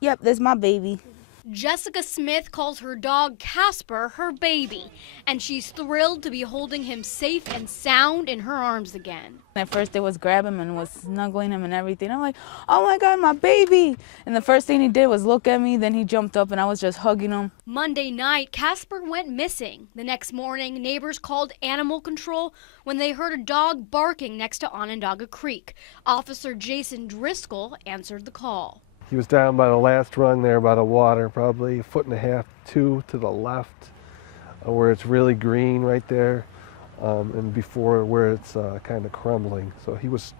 Yep, that's my baby. Jessica Smith calls her dog Casper her baby, and she's thrilled to be holding him safe and sound in her arms again. At first they was grabbing him and was snuggling him and everything. I'm like, oh my God, my baby. And the first thing he did was look at me, then he jumped up and I was just hugging him. Monday night, Casper went missing. The next morning, neighbors called animal control when they heard a dog barking next to Onondaga Creek. Officer Jason Driscoll answered the call. He was down by the last rung there by the water, probably 1.5 to 2 to the left, where it's really green right there, and before where it's kind of crumbling. So he was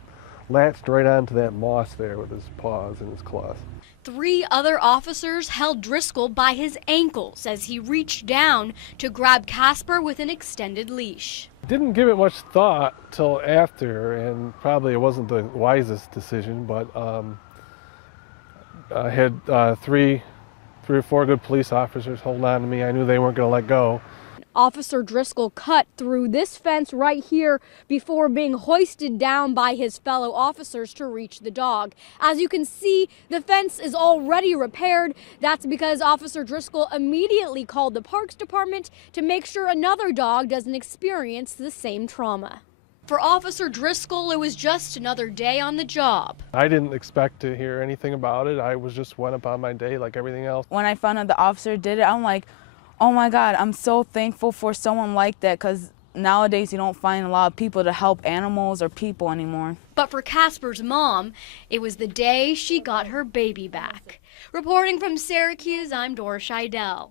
latched right onto that moss there with his paws and his claws. 3 other officers held Driscoll by his ankles as he reached down to grab Casper with an extended leash. Didn't give it much thought till after, and probably it wasn't the wisest decision, but I had 3 or 4 good police officers hold on to me. I knew they weren't going to let go. Officer Driscoll cut through this fence right here before being hoisted down by his fellow officers to reach the dog. As you can see, the fence is already repaired. That's because Officer Driscoll immediately called the Parks Department to make sure another dog doesn't experience the same trauma. For Officer Driscoll, it was just another day on the job. I didn't expect to hear anything about it. I just went about my day like everything else. When I found out the officer did it, I'm like, oh my God, I'm so thankful for someone like that, because nowadays you don't find a lot of people to help animals or people anymore. But for Casper's mom, it was the day she got her baby back. Reporting from Syracuse, I'm Dora Scheidel.